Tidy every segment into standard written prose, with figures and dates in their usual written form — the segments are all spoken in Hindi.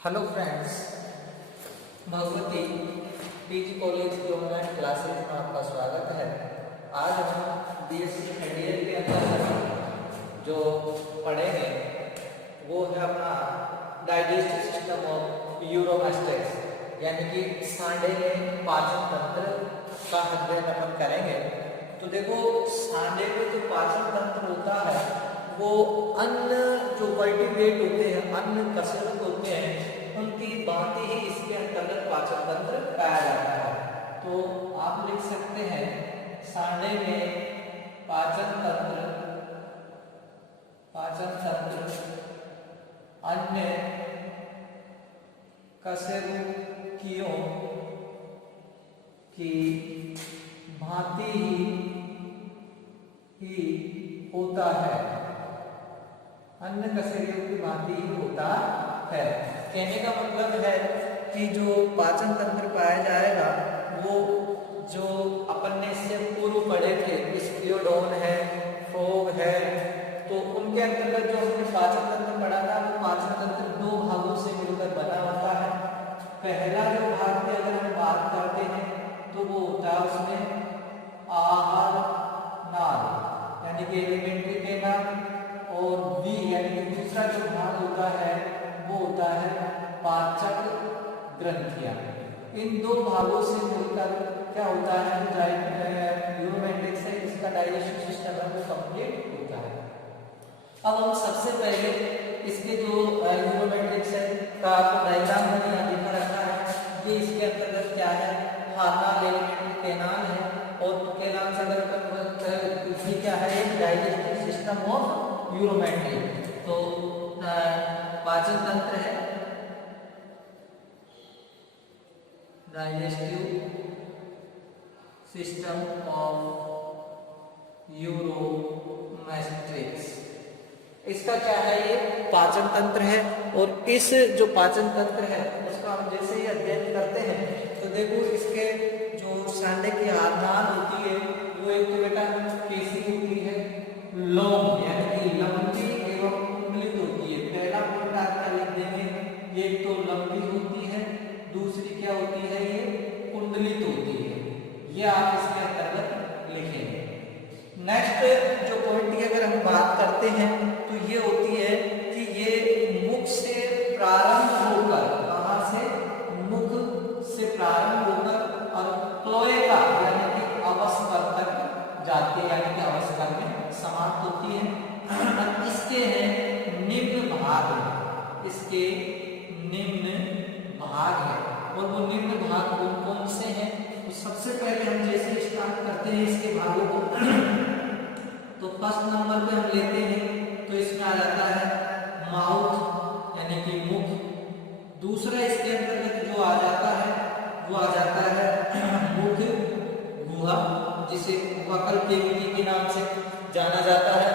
Hello friends, Bhagwati PG college के ऑनलाइन क्लासेज में आपका स्वागत है। आज हम बीएससी थर्ड ईयर के अंदर जो पढ़ेंगे वो है अपना डाइजेस्टिव सिस्टम ऑफ यूरोमैस्टिक्स, यानी कि सांडे में पाचन तंत्र का अध्ययन अपन करेंगे। तो देखो, सांडे में जो पाचन तंत्र होता है वो अन्य जो वर्टिब्रेट होते हैं, अन्य कशेरुक होते हैं, उनकी भांति ही इसके अंतर्गत पाचन तंत्र पाया जाता है। तो आप लिख सकते हैं सांडे में पाचन तंत्र अन्य कशेरुकियों की भांति ही होता है। अन्य कशेरुकियों की भांति ही होता है। कहने का मतलब है कि जो पाचन तंत्र पाया जाएगा वो जो अपन ने इससे पूर्व पढ़े थे, स्फियोडोन है, फ्रॉग है, तो उनके अंतर्गत जो हमने पाचन तंत्र पढ़ा था वो पाचन तंत्र दो भागों से मिलकर बना होता है। पहला जो भाग की अगर हम बात करते हैं तो वो होता है उसमें आहार नाल, यानी कि एलिमेंट्री कैनाल, और बी यानी कि दूसरा जो भाग होता है वो होता है पाचक ग्रंथियां। इन दो भागों से मिलकर क्या होता है, यूरोमेट्रिक्स है, इसका डाइजेस्टिव सिस्टम है वो कंप्लीट होता है। अब हम सबसे पहले इसके जो यूरोमेट्रिक्स है का आपको डायग्राम मैंने यहाँ दिखा रखा है। ये इसके अंतर्गत क्या है, हार्नल एलिमेंट्री कैनाल है, और कैनाल से अगर क्या है, एक डाइजेस्टिव सिस्टम ऑफ यूरोमेट्री। तो पाचन तंत्र है डाइजेस्टिव सिस्टम ऑफ यूरोमैस्ट्रिक्स, इसका क्या है, ये पाचन तंत्र है। और इस जो पाचन तंत्र है उसका हम जैसे ही अध्ययन करते हैं तो देखो इसके जो सांडे की आधार होती है वो एक तो बेटा कैसी होती है, लॉन्ग यानी कि लंबी एवं कुंडलित होती है। पहला पॉइंट आपका लिख देंगे, ये तो लंबी होती है, दूसरी क्या होती है, ये कुंडलित होती है। ये आप इसके अंतर्गत लिखेंगे। नेक्स्ट जो पॉइंट की अगर हम बात करते हैं तो ये होती है कि ये मुख से प्रारंभ होकर, कहां से, मुख से प्रारंभ होकर और क्लोएका यानी कि अवस्कर तक जाती है, यानी कि अवस्कर में समाप्त होती है। इसके हैं निम्न भाग, इसके निम्न भाग है, और वो निम्न भाग कौन कौन से हैं। तो सबसे पहले हम जैसे स्टार्ट करते हैं इसके भागों को, तो फर्स्ट नंबर पे हम लेते हैं तो इसमें आ जाता है माउथ यानी कि मुख। दूसरा इसके अंतर्गत जो आ जाता है वो आ जाता है मुख गुहा, जिसे वकल केविटी के नाम से जाना जाता है।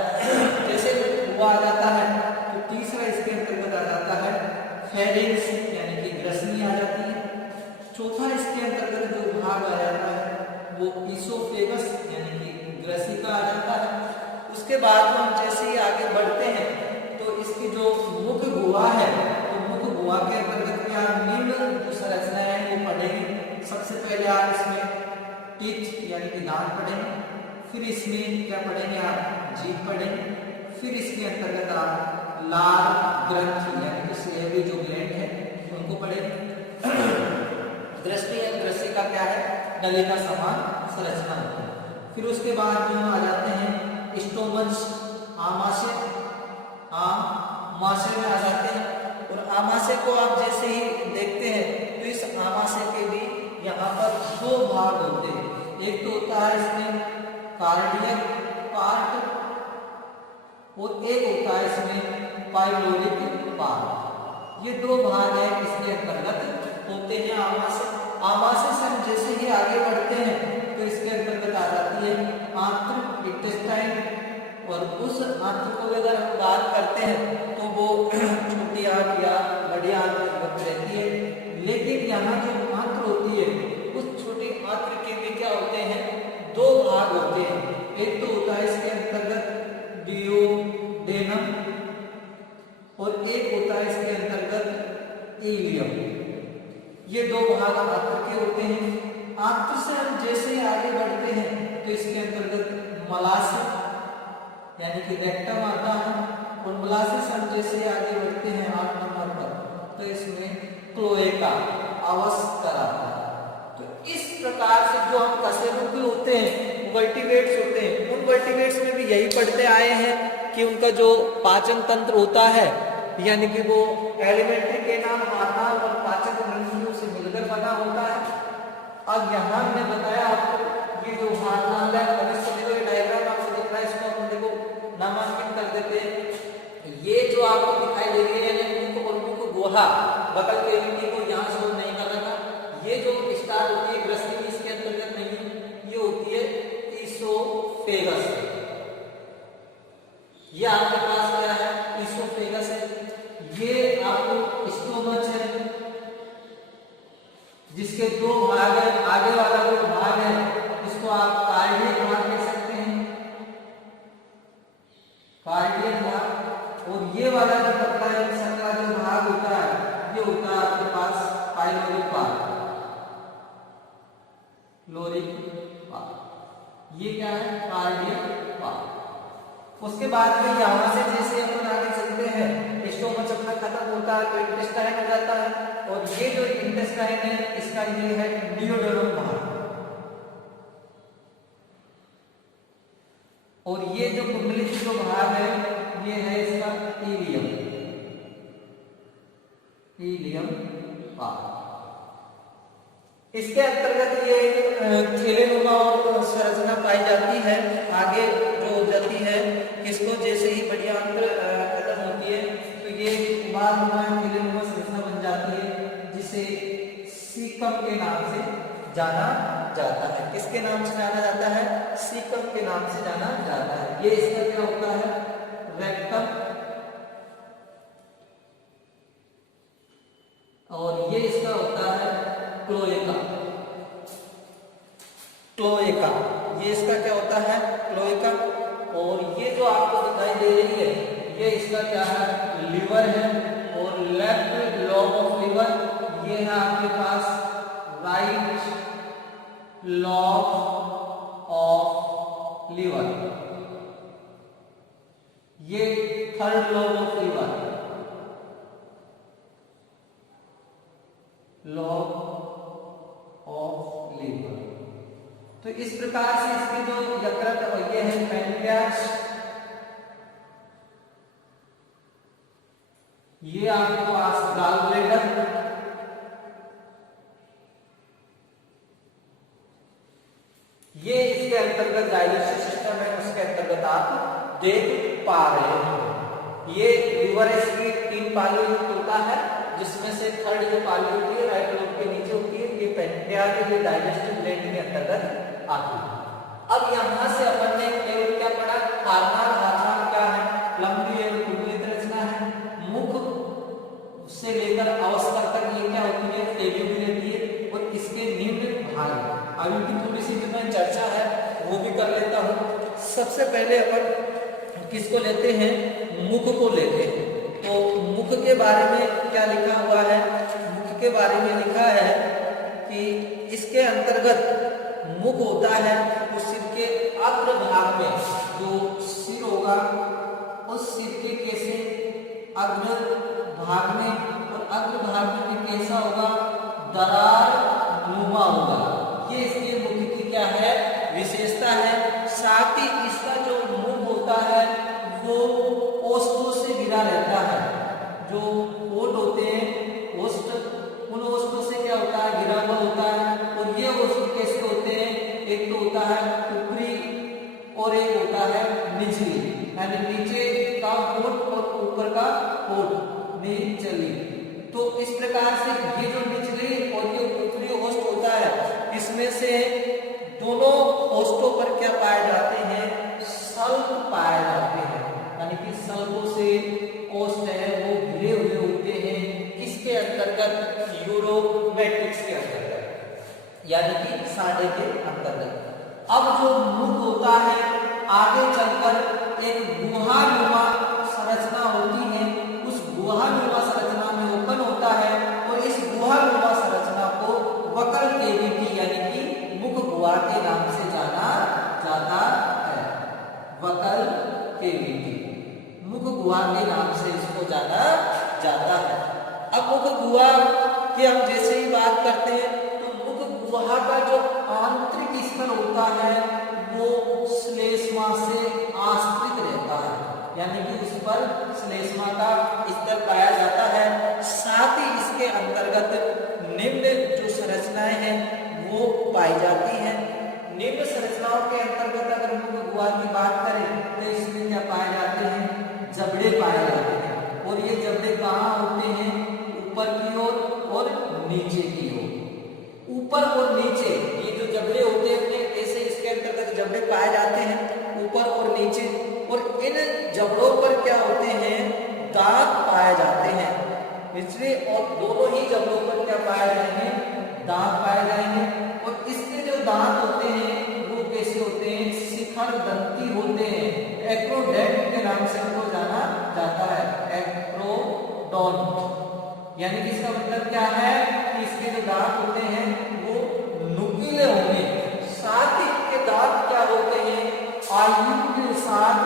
जैसे गुहा आ जाता है तो तीसरा इसके अंतर्गत आ जाता है फेरिंक्स यानी कि ग्रसनी आ जाती है। चौथा इसके अंतर्गत जो भाग आ जाता है वो ईसोफेगस यानी कि ग्रसिका आ जाता है। उसके बाद हम जैसे ही आगे बढ़ते हैं तो इसकी जो मुख गुहा है तो मुख गुहा के अंतर्गत क्या निम्न जो संरचनाएं हैं वो पढ़ेंगे। सबसे पहले आप इसमें टीथ यानी कि दांत पढ़ेंगे, फिर इसमें क्या पढ़ेंगे आप, जीभ पढ़ेंगे, फिर इसके अंतर्गत आप लार ग्रंथि यानी कि सेवी जो ग्लैंड है उनको पढ़ेंगे। दृष्टि या दृष्टि का क्या है, नली का समान संरचना होती है। फिर उसके बाद जो आ जाते हैं स्टोमच, आमाशय, आमाशय में आ जाते हैं। और आमाशय को आप जैसे ही देखते हैं तो इस आमाशय के भी यहाँ पर दो भाग होते हैं। एक तो होता है इसमें कार्डियक पार्ट और एक होता है इसमें पाइलोरिक पार्ट। ये दो भाग है इसके अंतर्गत होते हैं आमाशय। आमाशय से हम जैसे ही आगे बढ़ते हैं तो इसके अंतर्गत आ जाती है आंत्र इंटेस्टाइन, और उस आंत्र को अगर हम बात करते हैं तो वो छोटी आंत या बड़ी आंत रहती है। लेकिन यहाँ जो आंत्र होती है उस छोटी आंत्र के भी क्या होते हैं, दो भाग होते हैं। एक तो होता है इसके अंतर्गत डियोडेनम और एक होता है इसके अंतर्गत इलियम। ये दो भाग आंत्र के होते हैं। आंत्र से हम जैसे ही आगे बढ़ते हैं तो इसके अंतर्गत मलाशय यानी कि रेक्टम आता है, और मलाशय से हम जैसे ही आगे बढ़ते हैं 8 नंबर पर तो इसमें क्लोएका अवस्कर आता है। तो इस प्रकार से जो हम कशेरुकी होते हैं, वर्टिब्रेट्स होते हैं, उन वर्टिब्रेट्स में भी यही पढ़ते आए हैं कि उनका जो पाचन तंत्र होता है यानी कि वो एलिमेंट्री कैनाल, हार्नाल और पाचन ग्रंथियों से मिलकर बना होता है। अब यहाँ हमने बताया आपको ये जो हार्नाल है, अब इसको देखो, ये डायग्राम आपको दिख रहा है, इसको हम देखो नामांकित कर देते हैं। ये जो आपको दिखाई दे रही है यानी मुख और मुख गुहा बगल के रीति को यहाँ से नहीं कर रखा। ये जो स्टार्ट होती है ग्रसनी, इसके अंतर्गत नहीं, ये होती है ईसोफेगस। ये आपके पास क्या है, ईसोफेगस है। ये आपको स्टोमच है जिसके दो भाग है। आगे वाला जो भाग है इसको आप कार्डियक भाग कह सकते हैं, कार्डियक भाग। और ये वाला जो पतला है, सकरा जो भाग होता है, ये होता है आपके पास पाइलोरिक भाग, लोरिक भाग। ये क्या है, कार्डियक भाग। उसके बाद में यहां से जैसे अपन आगे चलते हैं, स्टोमच अपना खत्म होता है तो इंटेस्टाइन हो जाता है, और ये जो इंटेस्टाइन है इसका ये है डिओडोरम भाग, और ये जो कुंडली जो भाग है ये है इसका इलियम, इलियम भाग। इसके अंतर्गत ये थैलेनुमा और संरचना पाई जाती है। आगे जो जाती है इसको जैसे ही बढ़िया अंतर खत्म होती है तो ये थैलेनुमा संरचना बन जाती है, जिसे सीकम के नाम से जाना जाता है। किसके नाम से जाना जाता है, सीकम के नाम से जाना जाता है। ये इसका क्या होता है, रेक्टम, और ये इसका होता है क्लोएका। क्लोएका ये इसका क्या होता है, क्लोएका। और ये जो आपको दिखाई दे रही है ये इसका क्या है, लिवर है, और लेफ्ट लॉब ऑफ लिवर ये है आपके पास राइट लॉब ऑफ लिवर, ये third lobe of liver, lobe of liver. तो इस प्रकार से इसके जो यकृत ये है पैनक्रियास, ये आपके पास गॉल ब्लैडर, ये इसके अंतर्गत डाइजेस्टिव सिस्टम है, उसके अंतर्गत आप देख पा रहे हैं। ये लीवर इसकी 3 पाली होता है, जिसमें से थर्ड जो पाली होती है राइट लोब के नीचे होती है, ये पैनक्रियास के डाइजेस्टिव ग्लैंड के अंतर्गत आती है। अब यहां से अपन ने केवल क्या पढ़ा, हार्नाल। हार्नाल क्या है, लंबी एवं कुंडलित रचना है। मुख से लेकर अवस्कर तक ये क्या होती है, टेब्यूल रहती है, और इसके निम्न भाग है। अब इनकी थोड़ी सी जो मैं चर्चा है वो भी कर लेता हूँ। सबसे पहले अपन किसको लेते हैं, मुख को लेते हैं। तो मुख के बारे में क्या लिखा हुआ है, मुख के बारे में लिखा है कि इसके अंतर्गत मुख होता है, उस सिर के अग्र भाग में जो सिर होगा उस सिर के कैसे अग्र भाग में, और अग्र भाग में कैसा होगा, दरार नुमा होगा। ये इसके मुख की क्या है, विशेषता है। साथ ही इसका जो मुख होता है वो ओष्ठों से घिरा रहता है। जो ओठ होते हैं ओष्ठ, उन ओष्ठों से क्या होता है, घिरा हुआ होता है। और ये ओष्ठ कैसे होते हैं, एक तो होता है ऊपरी और एक होता है निचली, यानी नीचे का होठ और ऊपर का होठ, निचली। तो इस प्रकार से ये जो निचली और ये ऊपरी ओष्ठ होता है, इसमें से दोनों ओष्ठों पर क्या पाए जाते हैं, सल्क पाए जाते हैं, यानी कि सल्कों से ओष्ठ है वो घिरे हुए होते हैं। किसके अंतर्गत, यूरोमेट्रिक्स के अंतर्गत, यानी कि सांडे के अंतर्गत। अब जो मुख होता है आगे चलकर एक गुहानुमा संरचना होती है, उस गुहानुमा संरचना में ओपन होता है यानी कि उस पर श्लेष्मा का स्तर पाया जाता है। साथ ही इसके अंतर्गत निम्न जो संरचनाएं हैं वो पाई जाती हैं। निम्न संरचनाओं के अंतर्गत अगर मुख गुहा की बात करें तो इसमें क्या पाए जाते हैं, जबड़े पाए जाते हैं। और ये जबड़े कहाँ होते हैं, ऊपर की ओर और नीचे की ओर। ऊपर और नीचे ये जो जबड़े होते हैं ऐसे इसके अंतर्गत जबड़े पाए जाते हैं ऊपर और नीचे। और इन जबड़ों पर क्या होते हैं, दांत पाए जाते हैं। इसलिए और दोनों ही जबड़ों पर क्या पाए जाएंगे, दांत पाए जाएंगे। और इसके जो दांत होते हैं वो कैसे होते हैं, शिखर दंती होते हैं। एक्रोडेंट के नाम से उनको जाना जाता है, एक्रोडोंट। यानी कि इसका मतलब क्या है कि इसके जो दांत होते हैं वो नुकीले होंगे। साथ ही इनके दांत क्या होते हैं, आयु के साथ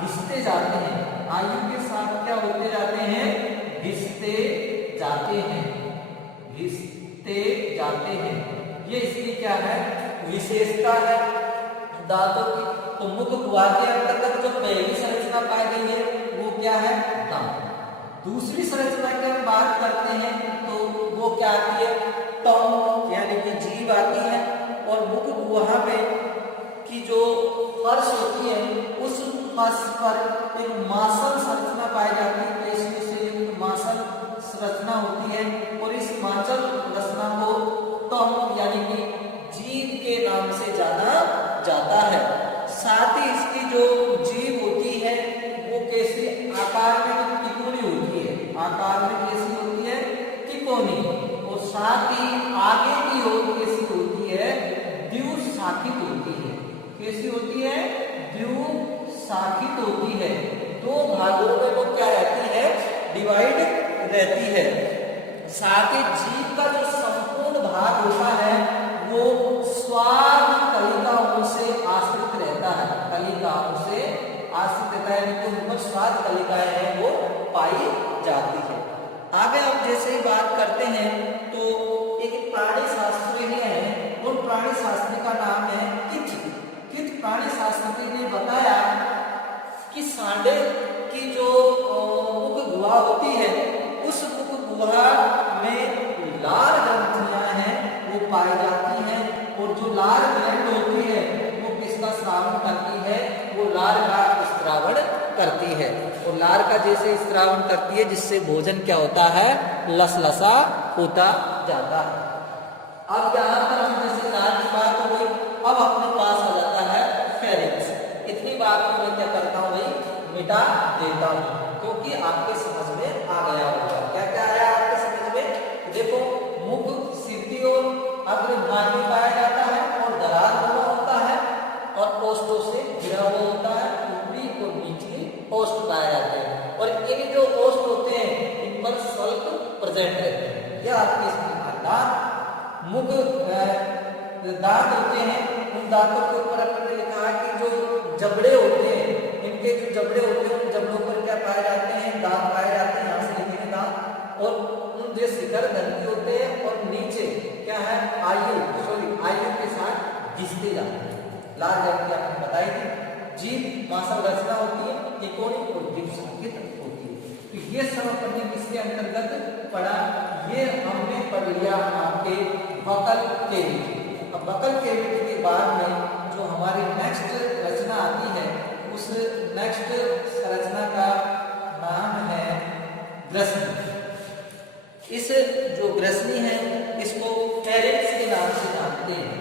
घिसते जाते हैं। आयु के साथ क्या होते जाते हैं, घिसते जाते हैं, घिसते जाते हैं। ये इसकी क्या है, विशेषता है दांतों की। तो मुख गुहा के अंतर्गत जो पहली संरचना पाई गई है वो क्या है, दांत। दूसरी संरचना की हम बात करते हैं तो वो क्या आती है, टंग यानी कि जीभ आती है। और मुख गुहा में की जो फर्श होती है उस फर्श पर एक मांसल संरचना पाई जाती है। पेशियों से युक्त मांसल संरचना होती है और इस मांसल संरचना को टंग यानी कि जीभ के नाम से जाना जाता है। साथ ही इसकी जो जीभ होती है वो कैसे आकार में तिकोनी होती है, आकार में कैसी होती है, तिकोनी। और साथ ही आगे की ओर कैसी होती है, द्विशाखित होती है। कैसी होती है, द्विशाखित होती है। दो भागों में वो क्या रहती है, डिवाइड रहती है। साथ ही जीभ का जो संपूर्ण भाग होता है वो स्वाद कलिकाओं से आश्रित रहता है, कलिकाओं से आश्रित रहता है। तो उनमें स्वाद कलिकाएं हैं वो पाई जाती है। आगे हम जैसे ही बात करते हैं तो एक प्राणी शास्त्री है, उन प्राणी शास्त्री का नाम है किथ। किथ प्राणी शास्त्री ने बताया कि सांडे की जो मुख गुहा होती है उस मुख गुहा में लार ग्रंथियां हैं वो पाई जाती हैं। और जो लार ग्रंथ होती है वो किसका स्रावन करती है, वो लार का स्रावन करती है। और लार का जैसे स्रावन करती है जिससे भोजन क्या होता है, लसलसा होता जाता है। अब यहाँ पर हम जैसे लार की बात हो गई, अब अपने पास आ जाता है फेरिंक्स। इतनी बात को मैं क्या करता हूँ भाई, मिटा देता हूँ क्योंकि आपके समझ में आ गया होगा। क्या क्या है आपके समझ में, देखो मुख सीधी और अग्रभाग में पाया जाता है और दरार हुआ होता है और ओष्ठों से घिरा हुआ होता है। ऊपरी और निचली ओष्ठ पाए जाते हैं और इन जो ओष्ठ होते हैं इन पर सल्क प्रेजेंट रहते हैं। यह आपके दांत मुख दांत होते हैं। उन दांतों के ऊपर अपने लिखा है कि जो जबड़े होते हैं, इनके जो जबड़े होते हैं उन जबड़ों पर क्या पाए जाते हैं, दांत पाए जाते हैं। यहाँ से लिखेंगे दांत। और उन जो शिखर दंती होते हैं और नीचे क्या है, आयु के साथ घिसते जाते हैं। लार जबकि आपने बताई थी। जीभ मांसल रचना होती है, तिकोनी और द्विशाखित होती है। तो ये सब पढ़ने किसके अंतर्गत पढ़ा, ये हमने पढ़ लिया आपके बकल कैविटी। अब बकल कैविटी के बाद में जो हमारी नेक्स्ट रचना आती है उस नेक्स्ट संरचना का नाम है ग्रसनी। इस जो ग्रसनी है इसको फेरिंक्स के नाम से जानते हैं।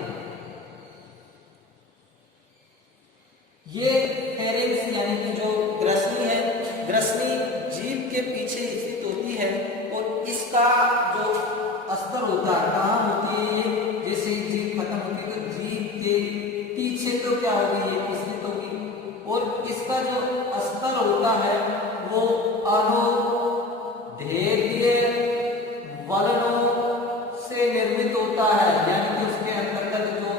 ये फेरिंक्स यानी कि जो ग्रसनी है, ग्रसनी जीभ के पीछे स्थित होती है और इसका जो अस्तर होता है, कहाँ होती है ये, जैसे जीभ खत्म होती है तो जीभ के पीछे तो क्या होगी, ये स्थित होगी। और इसका जो अस्तर होता है वो अनोधेय वलनों से निर्मित होता है। यानी कि उसके अंतर्गत जो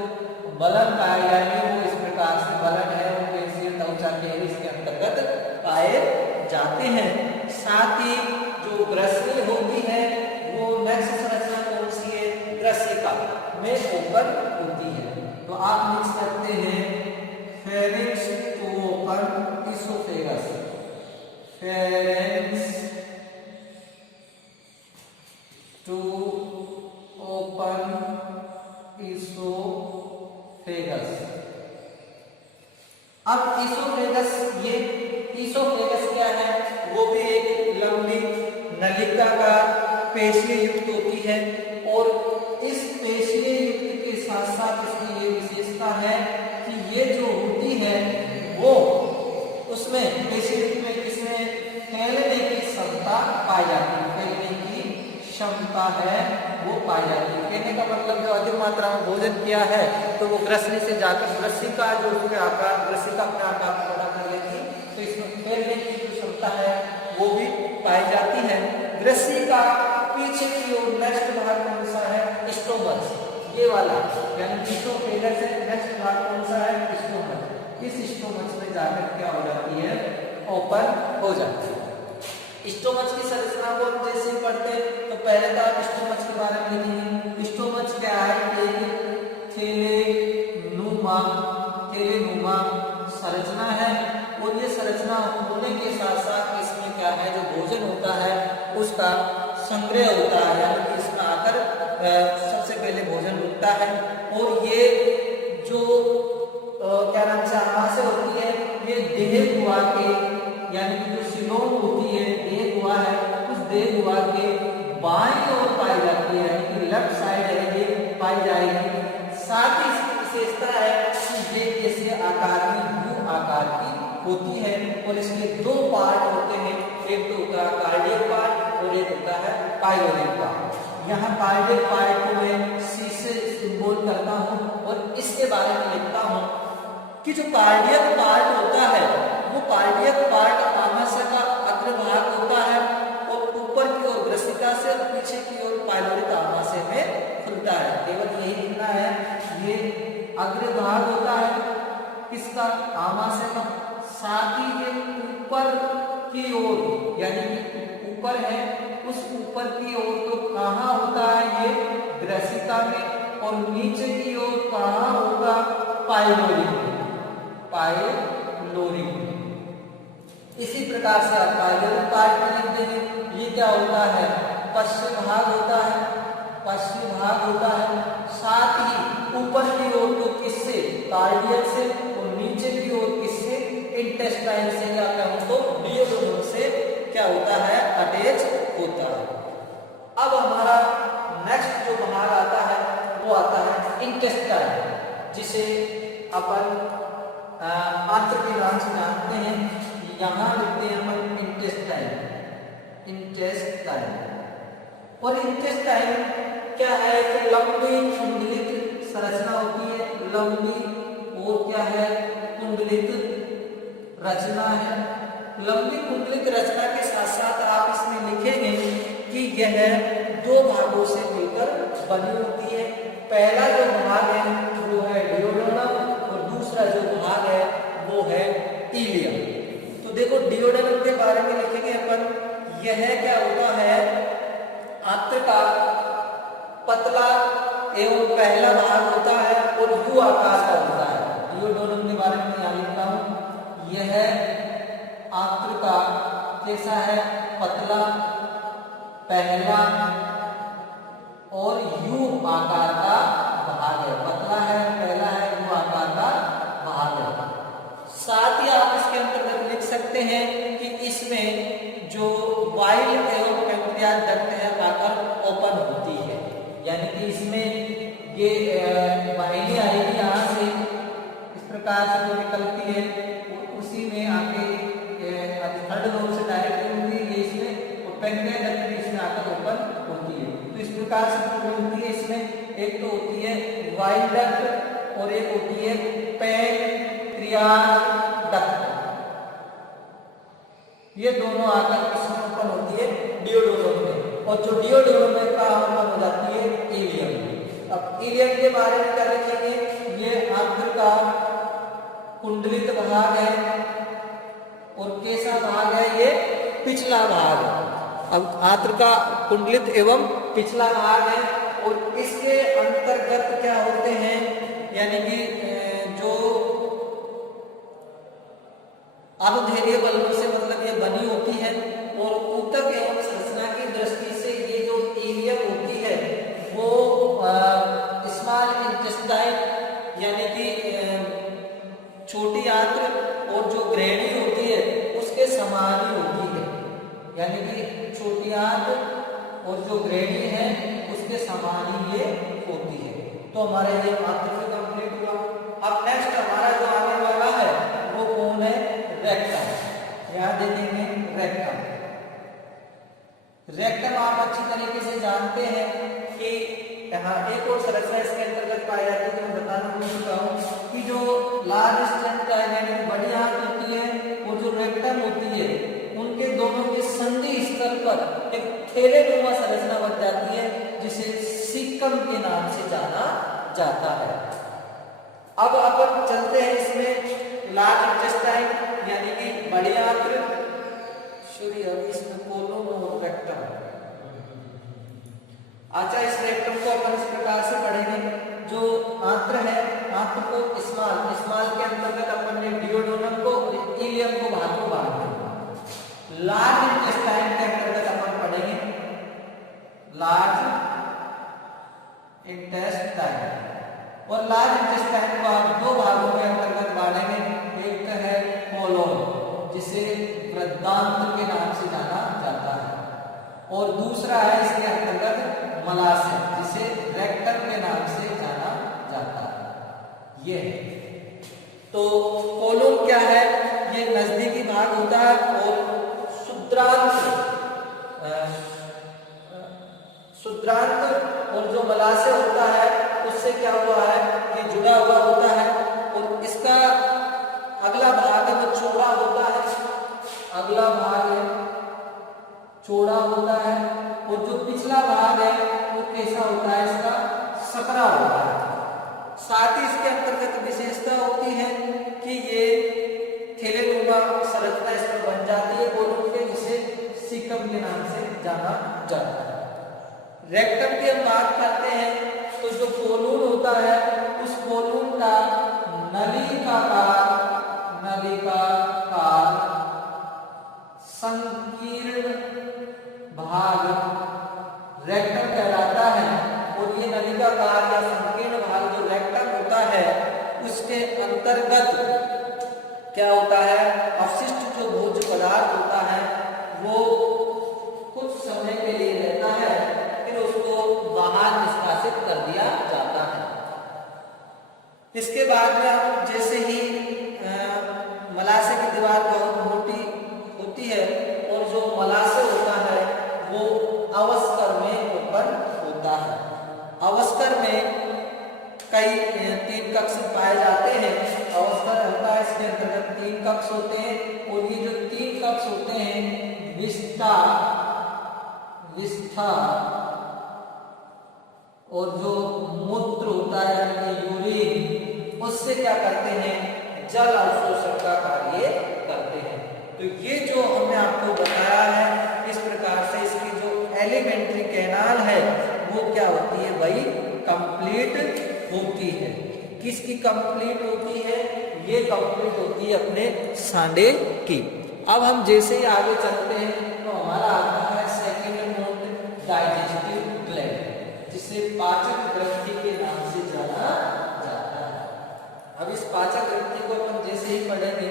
बलन पाए जाएंगे वो इस प्रकार से बलन है वो कैसे त्वचा के इसके अंतर्गत पाए जाते हैं। साथ ही जो ग्रसनी होती है वो नेक्स्ट संरचना कौन सी है, ग्रसिका में ओपन होती है। तो आप लिख सकते हैं फेरिंक्स टू ओपन इसोफेगस। अब ईसोफेगस, ये ईसोफेगस क्या है, वो भी एक लंबी नलिका का पेशीय युक्त होती है और इस पेशीय युक्त के साथ साथ इसकी ये विशेषता है कि ये जो होती है वो उसमें पेशीय युक्त में किसमें फैलने की क्षमता पाई जाती है, फैलने की क्षमता है वो पाई जाती है। कहने का मतलब जो अधिक मात्रा में भोजन किया है तो वो ग्रसनी से जाकर ग्रसी का जो उसके आकार, ग्रसी का अपने आकार को बड़ा कर लेती, तो इसमें फैलने की जो क्षमता है वो भी पाई जाती है। ग्रसी का पीछे की ओर नेक्स्ट भाग कौन सा है, स्टोमच, ये वाला, यानी ईसोफेगस से नेक्स्ट भाग कौन सा है, स्टोमच। इस स्टोमच में जाकर क्या हो जाती है, ओपन हो जाती है। स्टोमच की संरचना को हम जैसे ही पढ़ते हैं तो पहले तो आप स्टोमच के बारे में लिखेंगे। स्टोमच क्या है, एक थैलेनुमा संरचना है और ये संरचना होने के साथ साथ इसमें क्या है, जो भोजन होता है उसका संग्रह होता है, यानी कि इसमें आकर सबसे पहले भोजन रुकता है। और ये जो क्या नाम से आमाशय होती है, ये देह गुहा के, यानी कि जो शिलोंग होती है, देह गुहा है, उस देह गुहा के बाईं ओर पाई जाती है, यानी कि लेफ्ट साइड है ये पाई जाएगी। साथ ही इसकी विशेषता है कि ये जैसे आकार में यू आकार की होती है और इसके दो पार्ट होते हैं, एक तो होता है कार्डियक पार्ट और एक होता है पाइलोरिक पार्ट। यहाँ कार्डियक पार्ट को मैं सी से सिंबल करता हूँ और इसके बारे में लिखता हूँ कि जो कार्डियक पार्ट होता है वो कार्डियक पार्ट आमाशय का अग्रभाग होता है और ऊपर की ओर ग्रसिका से और पीछे की ओर पाइलोरिक आमाशय में खुलता है। केवल यही लिखना है, ये अग्रभाग होता है किसका, आमाशय का। साथ ही ये ऊपर की ओर, यानी कि ऊपर है, उस ऊपर की ओर तो कहाँ होता है, ये ग्रसिका में, और नीचे की ओर कहाँ होगा, पाइलोरिक में, पाइलोरिक में। इसी प्रकार से आप पाइलोरिक पार्ट में लिख देंगे। ये क्या होता है, पश्चिम भाग होता है, पश्चिम भाग होता है। साथ ही ऊपर की ओर तो किससे, कार्डियक से, और नीचे की ओर किससे, इंटेस्टाइन से, या कहूं तो डियोडोनम से क्या होता है, अटैच होता है। अब हमारा नेक्स्ट जो भाग आता है वो आता है इंटेस्टाइन, जिसे अपन आंत्र के नाम से जानते हैं। यहाँ लिखते हैं अपन इंटेस्टाइन, इंटेस्टाइन। और इंटेस्टाइन क्या है कि लंबी कुंडलित संरचना होती है, लंबी और क्या है, कुंडलित रचना है। लंबी कुंडलित रचना के साथ साथ आप इसमें लिखेंगे कि यह दो भागों से मिलकर बनी होती है। पहला जो भाग है वो है डियोडोनम और दूसरा जो भाग है वो है इलियम। तो देखो डियोडोनम के बारे में लिखेंगे अपन, यह क्या होता है, आंत्र का पतला एवं पहला भाग होता है और यू आकार का होता है। डियोडोनम के बारे में यहाँ लिखता हूँ, यह आंत्र का कैसा है, पतला पहला और यू आकार का भाग है, पतला है, पहला है, यू आकार का भाग है। साथ ही आप इसके अंतर्गत लिख सकते हैं कि इसमें जो वाइल एवं पैंक्रियाज डक्ट है आकर ओपन होती है, यानी कि इसमें ये वाहिनी आएगी यहाँ से, इस प्रकार से जो निकलती है उसी में आके थर्ड लोब से डायरेक्ट होती है इसमें, और पैंक्रियाज डक्ट में इसमें आकर ओपन होती है। तो इस प्रकार से जो होती है इसमें एक तो होती है वाइल डक्ट और एक होती है पैंक्रियाज डक्ट। ये दोनों आकर किसमें ओपन होती है, डियोडोनम में, और जो डियोडोनम में कहाँ ओपन हो जाती है, इलियम। अब इलियम के बारे में क्या लिखेंगे, ये आंत्र का कुंडलित भाग है और कैसा भाग है, ये पिछला भाग है। अब आंत्र का कुंडलित एवं पिछला भाग है और इसके अंतर्गत क्या होते हैं, यानी कि जो अनुदैर्ध्य बलों से मतलब ये बनी होती है, और ऊतक एवं संरचना की दृष्टि से ये जो इलियम होती है वो स्मॉल इंटेस्टाइन यानी कि कि छोटी आंत्र और जो ग्रहणी होती है उसके समान ही होती है, यानी कि छोटी आंत्र और जो ग्रहणी है उसके समान ही ये होती है। तो हमारा ये आंत्र भी कंप्लीट हुआ। अब नेक्स्ट हमारा जो आने वाला है वो कौन है? रेक्टम। यहाँ दे देंगे रेक्टम। रेक्टम आप अच्छी तरीके से जानते हैं कि यहाँ एक और संरचना इसके अंतर्गत पाई जाती है, मैं बताना भूल चुका हूँ कि जो लार्ज स्ट्रेंथ यानी बड़ी आंत होती है और जो रेक्टम होती है उनके दोनों के संधि स्तर पर एक थैलेनुमा संरचना बन जाती है जिसे सीकम के नाम से जाना जाता है। अब अपन चलते हैं इसमें लार्ज इंटेस्टाइन यानी कि बड़ी आंत्र, सॉरी अभी इसमें कोलोन और रेक्टम। अच्छा, इस रेक्टम को अपन इस प्रकार से पढ़ेंगे। जो आंत्र है, आंत्र को स्मॉल के अंतर्गत अपन ने डियोडोनम को और इलियम को भागों बांट दिया। लार्ज इंटेस्टाइन के अंतर्गत अपन पढ़ेंगे लार्ज इंटेस्टाइन, और लार्ज इंटेस्टाइन को आप दो भागों के अंतर्गत बांटेंगे। एक तो है कोलोन जिसे वृद्धांत्र के नाम से जाना जाता है, और दूसरा है इसके अंतर्गत मलाशय जिसे रेक्टम के नाम से जाना जाता है। ये है। तो कोलोन क्या है? ये नजदीकी भाग होता है, और शुद्रांत और जो मलाशय होता है उससे क्या हुआ है? ये जुड़ा हुआ होता है, और इसका अगला भाग है वो चौड़ा होता है, अगला भाग है चौड़ा होता है, और जो पिछला भाग है वो कैसा होता है? इसका सकरा होता है। साथ ही इसके अंतर्गत विशेषता होती है कि ये थैलेनुमा संरचना इसमें बन जाती है कोलोन के, जिसे सीकम के नाम से जाना जाता है। रेक्टम की हम बात करते हैं तो जो कोलून होता है उस कोलून का नलिकाकार संकीर्ण भाग रेक्टम कहलाता है, और ये नलिकाकार या संकीर्ण भाग जो रेक्टम होता है उसके अंतर्गत क्या होता है? अवशिष्ट जो भोज्य पदार्थ होता है वो कुछ समय के लिए रहता है, फिर उसको बाहर निष्कासित कर दिया जाता है। इसके बाद में हम जैसे ही मलाशय की दीवार बहुत मोटी होती है और जो मलाशय होता है वो अवस्कर में उत्पन्न होता है। अवस्कर में कई 3 कक्ष पाए जाते हैं। अवस्कर होता है, इसके अंतर्गत 3 कक्ष होते हैं, और ये जो 3 कक्ष होते हैं विष्ठा और जो मूत्र होता है यानी यूरिन, उससे क्या करते हैं? जल अवशोषण का कार्य करते हैं। तो ये जो हमने आपको बताया है इस प्रकार से इसकी जो एलिमेंट्री कैनाल है वो क्या होती है भाई? कंप्लीट होती है। किसकी कंप्लीट होती है? ये कंप्लीट होती है अपने सांडे की। अब हम जैसे ही आगे चलते हैं तो हमारा आता है सेकेंड पॉइंट डाइजेस्टिव ग्लैंड, जिसे पाचक ग्रंथि के नाम से जाना जाता है। अब इस पाचक ग्रंथि को अपन जैसे ही पढ़ेंगे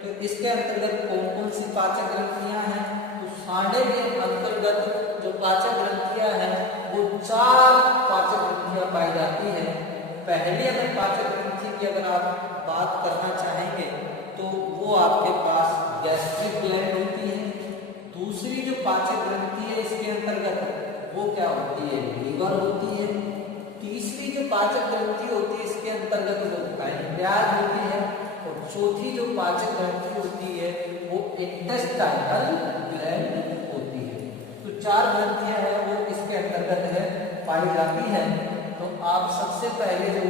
तो इसके अंतर्गत कौन कौन सी पाचक ग्रंथियां हैं? तो सांडे के अंतर्गत जो पाचक ग्रंथियां हैं वो 4 पाचक ग्रंथियां पाई जाती हैं। पहली अगर पाचक ग्रंथि की अगर आप बात करना चाहेंगे तो वो आपके पास गैस्ट्रिक ग्लैंड होती है। दूसरी जो पाचक ग्रंथि है इसके अंतर्गत वो क्या होती है? लीवर होती है। तीसरी जो पाचक ग्रंथि होती है इसके अंतर्गत वो पैनक्रियाज होती है, और चौथी जो पाचक ग्रंथि होती है वो इंटेस्टाइनल ग्लैंड होती है। तो 4 ग्रंथियां हैं वो इसके अंतर्गत है पाई जाती हैं। तो आप सबसे पहले जो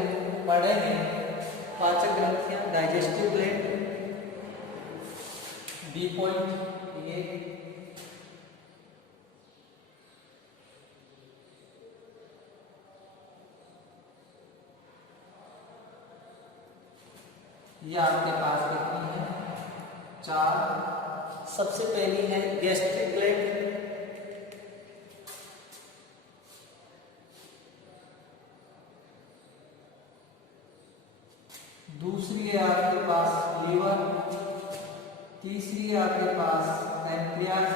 पढ़ेंगे पाचक ग्रंथियां, डाइजेस्टिव ग्लैंड, बी पॉइंट ये आपके पास कितनी है? 4। सबसे पहली है गैस्ट्रिक ग्लैंड, दूसरी है आपके पास लीवर, तीसरी है आपके पास पैंक्रियाज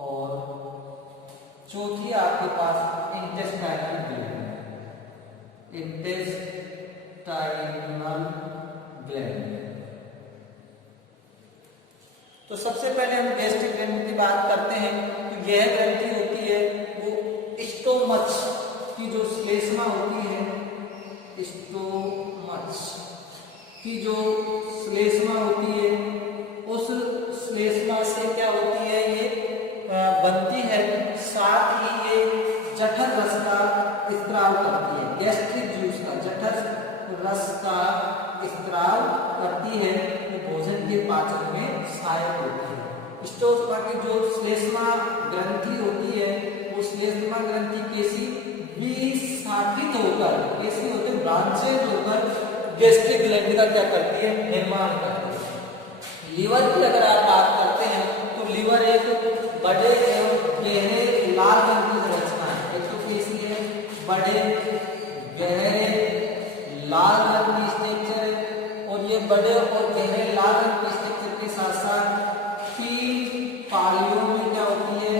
और चौथी आपके पास इंटेस्टाइनल ग्लैंड, इंटेस्टाइनल ग्लैंड। तो सबसे पहले हम गैस्ट्रिक ग्लैंड की बात करते हैं। तो यह ग्रंथि होती है वो स्टोमच की जो श्लेष्मा होती है, स्टोमच की जो श्लेष्मा होती है, उस श्लेष्मा से क्या होती है, ये बनती है। साथ ही ये जठर रस का स्त्राव करती है, गैस्ट्रिक जूस का जठर रस का स्त्राव करती है, वो भोजन के पाचन में सहायक होती है। स्टोमा की जो श्लेष्मा ग्रंथि होती है, वो श्लेष्मा ग्रंथि कैसी विस्थापित होकर, कैसी होती है, ब्रांचेज होकर गैस्ट्रिक ग्लैंड का क्या करती है, निर्माण करती है। लीवर की अगर आप बात करते हैं तो लीवर एक बड़े एवं गहरे लाल रंग की संरचना है। एक तो कैसी है, बड़े गहरे लाल रंग की स्ट्रक्चर है, और ये बड़े और गहरे लाल रंग की स्ट्रक्चर के साथ साथ 3 पालियों में क्या होती है,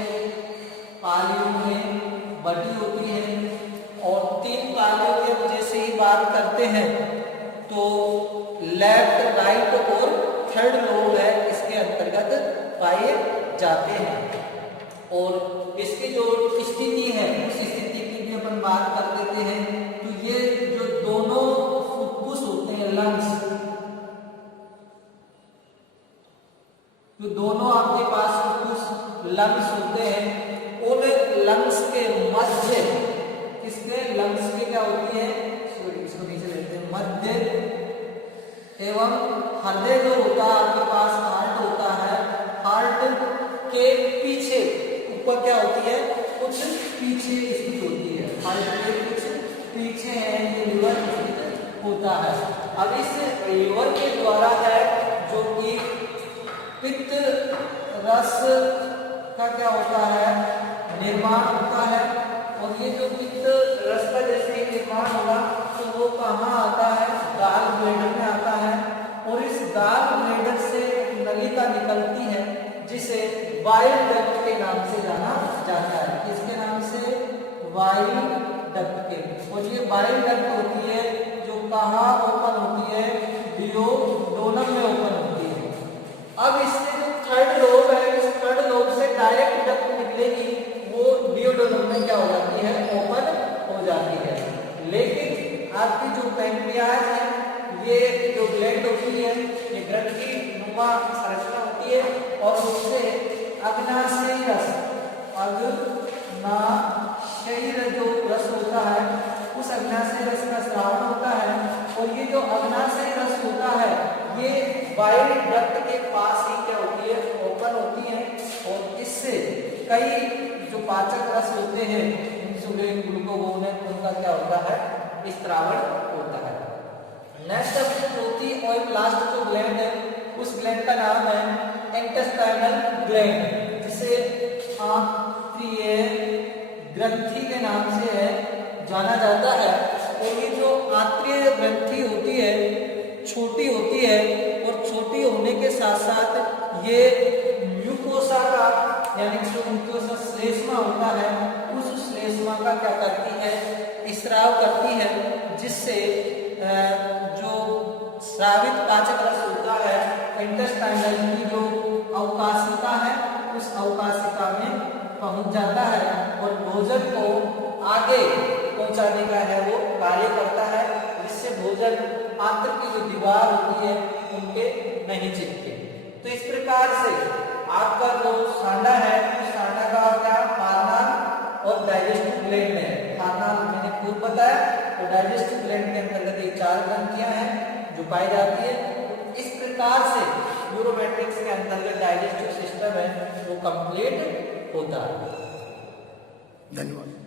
पालियों में बटी होती है। और 3 पालियों की हम जैसे ही बात करते हैं तो लेफ्ट, राइट और थर्ड लोब है इसके अंतर्गत पाए जाते हैं। और इसकी जो स्थिति है, उस स्थिति की भी अपन बात कर देते हैं। तो ये जो दोनों फुफ्फुस होते हैं, लंग्स, जो दोनों आपके पास फुफ्फुस लंग्स होते हैं, उन लंग्स के मध्य, किसके लंग्स के क्या होती है, इसको नीचे लेते हैं, मध्य एवं हृदय जो होता है आपके पास, हार्ट होता है, हार्ट के पीछे ऊपर क्या होती है, कुछ पीछे स्थित होती है, हार्ट के कुछ पीछे है, ये लीवर होता है। अब इस लीवर के द्वारा है जो कि पित्त रस का क्या होता है, निर्माण होता है। और ये जो पित्त रस का जैसे ही निर्माण होगा तो वो कहाँ आता है, गाल ब्लैडर में आता है। और इस गाल ब्लैडर से नलिका निकलती है जिसे वाइल डक्ट के नाम से जाना जाता है। किसके नाम से, वाइल डक्ट के। और ये वाइल डक्ट होती है जो कहाँ ओपन होती है, डियोडोनम में ओपन होती है। अब इससे जो थर्ड लोब है, इस थर्ड लोब से डायरेक्ट डक्ट निकलेगी, वो डियोडोनम में क्या हो जाती है, ओपन हो जाती है। लेकिन आपकी जो पैंक्रियाज है, ये जो ग्लैंड होती है, ये ग्रंथि नुमा संरचना होती है और उससे अग्नाशयी रस, अग्नाशयी जो रस होता है, उस अग्नाशयी रस का स्रावन होता है। और ये जो अग्नाशयी रस होता है, ये वाइल डक्ट के पास ही क्या होती है, ओपन होती है। और इससे कई जो पाचक रस होते हैं, इंसुलिन, ग्लूकागोन, उनका क्या होता है, स्त्रावण होता है। नेक्स्ट अब चौथी और लास्ट जो ग्लैंड है, उस ग्लैंड का नाम है इंटेस्टाइनल ग्लैंड, जिसे आंत्रीय ग्रंथि के नाम से है जाना जाता है। और ये जो आंत्रीय ग्रंथि होती है, छोटी होती है, और छोटी होने के साथ साथ ये म्यूकोसा का, यानी कि जो म्यूकोसा श्लेष्मा होता है, उस श्लेष्मा का क्या करती है, स्राव करती है, जिससे जो स्रावित पाचक रस होता है, इंटेस्टाइनल की जो अवकाशिका है, उस अवकाशिका में पहुंच जाता है और भोजन को आगे पहुंचाने का है वो कार्य करता है, जिससे भोजन आंत्र की जो दीवार होती है उनके नहीं चिपके। तो इस प्रकार से आपका जो सांडा है, उस सांडा का क्या, कार्नाल और डाइजेस्टिव ग्लैंड है। कार्नाल मैंने पूर्व बताया, तो डाइजेस्टिव ग्लैंड के अंतर्गत ये 4 ग्रंथियां हैं जो पाई जाती है। इस प्रकार से यूरोमेट्रिक्स के अंतर्गत डाइजेस्टिव सिस्टम है वो कंप्लीट होता है। धन्यवाद।